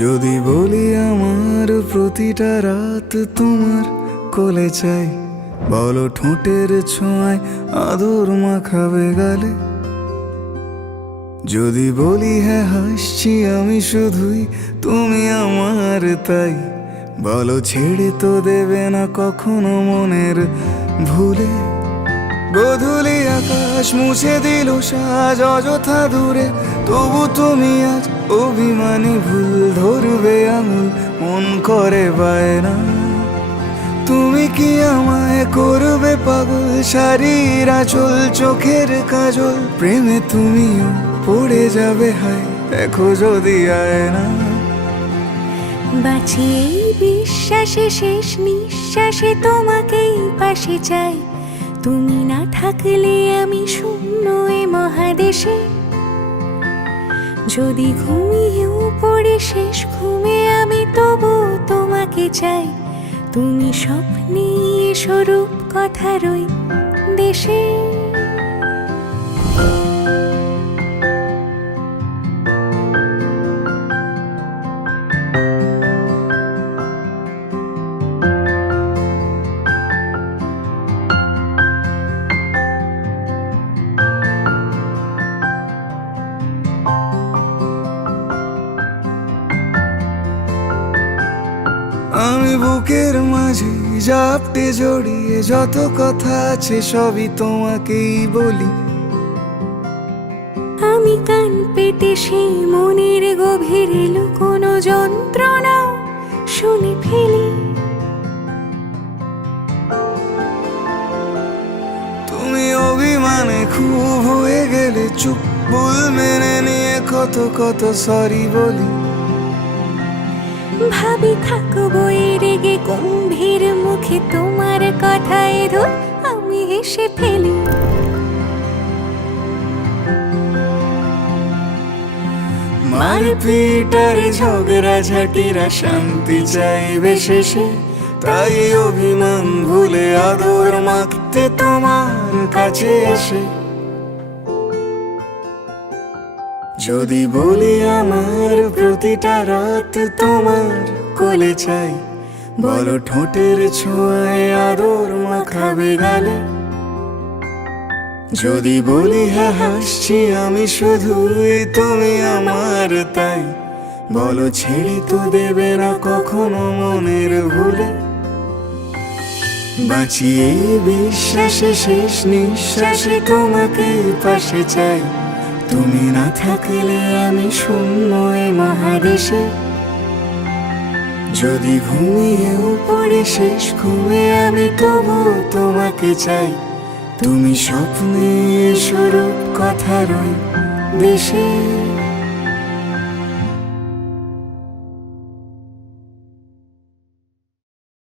যদি বলি আমার প্রতিটা রাত তোমার কোলে চাই, বলো ঠোঁটের ছোঁয়ায় আদর মাখাবে গালে। যদি বলি হ্যাঁ হাসছি আমি শুধুই, তুমি আমার তাই, বলো ছেড়ে তো দেবে না কখনো মনের ভুলে। গোধূলি আকাশ মুছে দিল সাজ অযথা দূরে, তবু তুমি আজ অভিমানী ভুল ধরবে আঙুল, মন করে বায়না। তুমি কি আমায় করবে পাগল, শাড়ির আঁচল চোখের কাজল, প্রেমে তুমিও পড়ে যাবে হায় দেখো যদি আয়না। বাঁচি এই বিশ্বাসে শেষ নিঃশ্বাসে তোমাকেই পাশে চাই, তুমি না থাকলে আমি শূন্য এ মহাদেশে। যদি ঘুমিয়েও পড়ে শেষ ঘুমে আমি তবু তোমাকে চাই, তুমি স্বপ্নে স্বরূপ কথার ওই দেশে। আমি বুকের মাঝে জাপটে জড়িয়ে যত কথা আছে সবই তোমাকেই বলি। আমি কান পেতে সেই মনের গভীরে লুকোনো যন্ত্রণা শুনে ফেলি। তুমি অভিমানে খুব হয়ে গেলে চুপ, ভুল মেনে নিয়ে কত কত সরি বলি। ভাবি থাকবো রেগে গম্ভীর মুখে তোমার কথায় ধর আমি হেসে ফেলি। মারপিট আর ঝগড়া ঝাঁটিরা শান্তি চাইবে শেষে, তাই অভিমান ভুলে আদর মাখতে তোমার কাছে এসে। যদি বলি আমার প্রতিটা রাত তোমার কোলে চাই, বলো ঠোঁটের ছোঁয়ায় আদর মাখাবে গালে। যদি বলি হ্যাঁ হাসছি আমি শুধুই, তুমি আমার তাই, বলো ছেড়ে তো দেবে না কখনো মনের ভুলে। বাঁচি এই বিশ্বাসে শেষ নিঃশ্বাসে তোমাকে পাশে চাই, তুমি না থাকলে আমি শূন্য এ মহাদেশে। যদি ঘুমিয়েও পড়ে শেষ ঘুমে আমি তবু তোমাকে চাই, তুমি স্বপ্নে স্বরূপ কথার ওই দেশে।